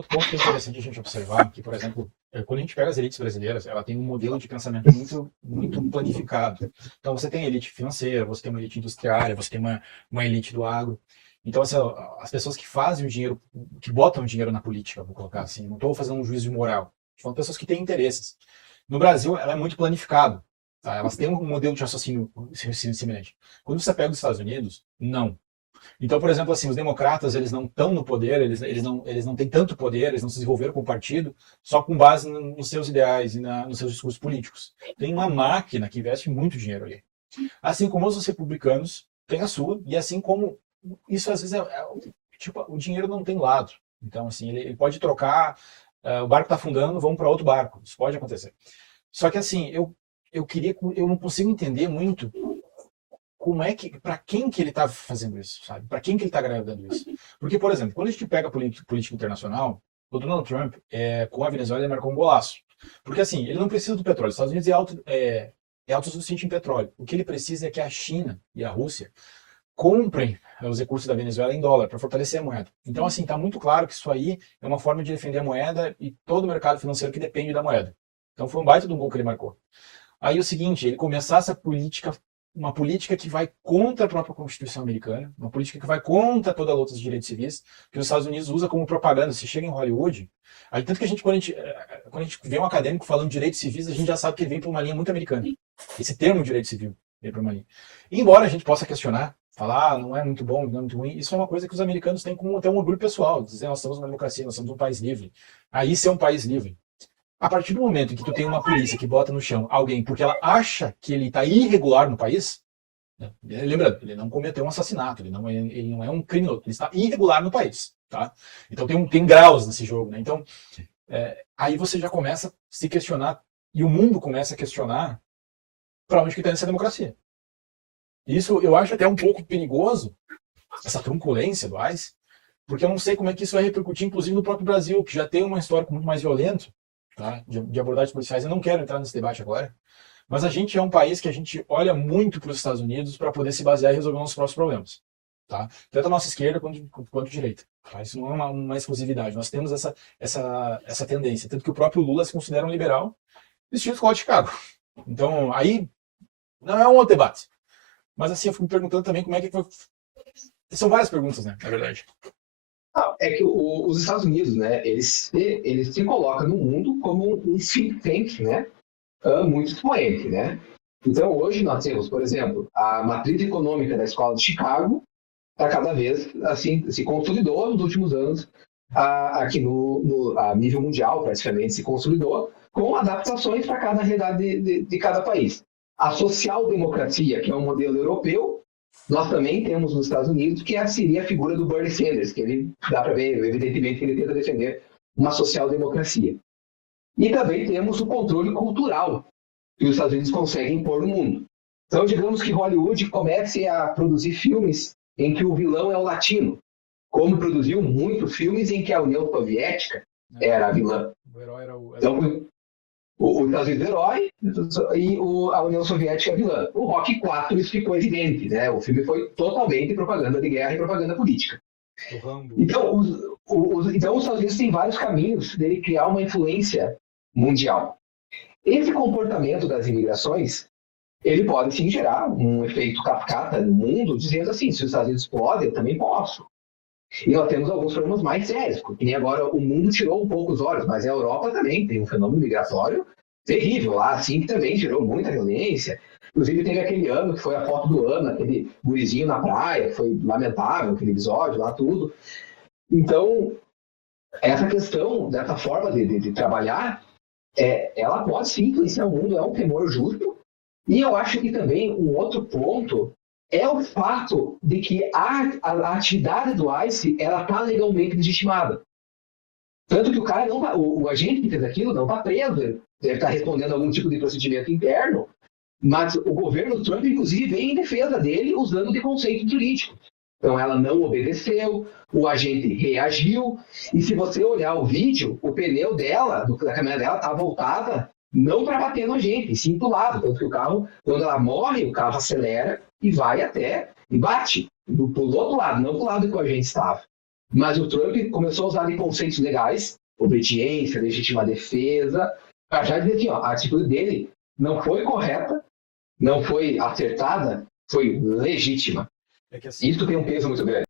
outro ponto que é interessante a gente observar, que, por exemplo, quando a gente pega as elites brasileiras, ela tem um modelo de pensamento muito planificado. Então, você tem a elite financeira, você tem uma elite industriária, você tem uma elite do agro. Então, assim, as pessoas que fazem o dinheiro, que botam o dinheiro na política, vou colocar assim, não estou fazendo um juízo de moral, são pessoas que têm interesses. No Brasil, ela é muito planificado. Tá? Elas têm um modelo de raciocínio semelhante. Quando você pega os Estados Unidos, não. Então, por exemplo, assim, os democratas, eles não estão no poder, eles não têm tanto poder, eles não se desenvolveram com o partido só com base nos seus ideais e nos seus discursos políticos. Tem uma máquina que investe muito dinheiro ali. Assim como os republicanos têm a sua, e assim como isso às vezes tipo, o dinheiro não tem lado. Então, assim, ele pode trocar, o barco está afundando, vamos para outro barco. Isso pode acontecer. Só que, assim, eu não consigo entender muito como é que, para quem que ele está fazendo isso, sabe? Para quem que ele está agradando isso? Porque, por exemplo, quando a gente pega a política internacional, o Donald Trump, com a Venezuela, ele marcou um golaço. Porque, assim, ele não precisa do petróleo. Os Estados Unidos é autossuficiente em petróleo. O que ele precisa é que a China e a Rússia comprem os recursos da Venezuela em dólar para fortalecer a moeda. Então, assim, está muito claro que isso aí é uma forma de defender a moeda e todo o mercado financeiro que depende da moeda. Então, foi um baita de um gol que ele marcou. Aí, o seguinte, ele começar essa política, uma política que vai contra a própria Constituição americana, uma política que vai contra toda a luta dos direitos civis, que os Estados Unidos usa como propaganda. Se chega em Hollywood, aí tanto que quando a gente vê um acadêmico falando de direitos civis, a gente já sabe que ele vem para uma linha muito americana. Esse termo direito civil vem para uma linha. E embora a gente possa questionar, falar, não é muito bom, não é muito ruim, isso é uma coisa que os americanos têm como até um orgulho pessoal, dizer, nós somos uma democracia, nós somos um país livre. Aí ser um país livre. A partir do momento em que tu tem uma polícia que bota no chão alguém porque ela acha que ele está irregular no país, né? Lembrando, ele não cometeu um assassinato, ele não é um criminoso, ele está irregular no país. Tá? Então tem graus nesse jogo. Né? Então, aí você já começa a se questionar, e o mundo começa a questionar para onde que está essa democracia. Isso eu acho até um pouco perigoso, essa truculência do ICE, porque eu não sei como é que isso vai repercutir, inclusive no próprio Brasil, que já tem uma história muito mais violenta, tá? de abordagens policiais. Eu não quero entrar nesse debate agora, mas a gente é um país que a gente olha muito para os Estados Unidos para poder se basear e resolver nossos próprios problemas. Tá? Tanto a nossa esquerda quanto a direita. Tá? Isso não é uma exclusividade. Nós temos essa tendência. Tanto que o próprio Lula se considera um liberal vestido de escola de Chicago. Então, aí não é um outro debate. Mas assim, eu fico me perguntando também como é que foi. São várias perguntas, né? Na verdade. É que os Estados Unidos, né, eles se colocam no mundo como um think tank, né, muito influente, né? Então, hoje nós temos, por exemplo, a matriz econômica da Escola de Chicago está cada vez, assim, se consolidou nos últimos anos, aqui a nível mundial, praticamente, se consolidou, com adaptações para cada realidade de cada país. A social-democracia, que é um modelo europeu, nós também temos nos Estados Unidos, que seria a figura do Bernie Sanders, que ele dá para ver, evidentemente, que ele tenta defender uma social-democracia. E também temos o controle cultural que os Estados Unidos conseguem impor no mundo. Então, digamos que Hollywood comece a produzir filmes em que o vilão é o latino, como produziu muitos filmes em que a União Soviética era a vilã. O herói era o... Então, os Estados Unidos é o herói e a União Soviética é a vilã. O Rocky 4 isso ficou evidente, né? O filme foi totalmente propaganda de guerra e propaganda política. Então, os Estados Unidos têm vários caminhos dele criar uma influência mundial. Esse comportamento das imigrações, ele pode sim gerar um efeito cascata no mundo, dizendo assim, se os Estados Unidos podem, eu também posso. E nós temos alguns problemas mais sérios, porque nem agora o mundo tirou um pouco os olhos, mas a Europa também tem um fenômeno migratório terrível lá, assim, que também gerou muita violência. Inclusive teve aquele ano que foi a foto do ano, aquele gurizinho na praia, foi lamentável aquele episódio lá, tudo. Então, essa questão, dessa forma de trabalhar, ela pode sim influenciar o mundo, é um temor justo. E eu acho que também um outro ponto é o fato de que a atividade do ICE ela está legalmente legitimada. Tanto que o cara não o agente que fez aquilo não está preso, deve estar respondendo a algum tipo de procedimento interno, mas o governo Trump, inclusive, vem em defesa dele usando de conceito jurídico. Então, ela não obedeceu, o agente reagiu, e se você olhar o vídeo, o pneu dela, da câmera dela, está voltada não para bater no agente, sim para o lado. Tanto que o carro, quando ela morre, o carro acelera e vai até, e bate, do outro lado, não para o lado que o agente estava. Mas o Trump começou a usar de conceitos legais, obediência, legítima defesa, para já dizer que a atitude dele não foi correta, não foi acertada, foi legítima. É que assim, isso tem um peso muito grande.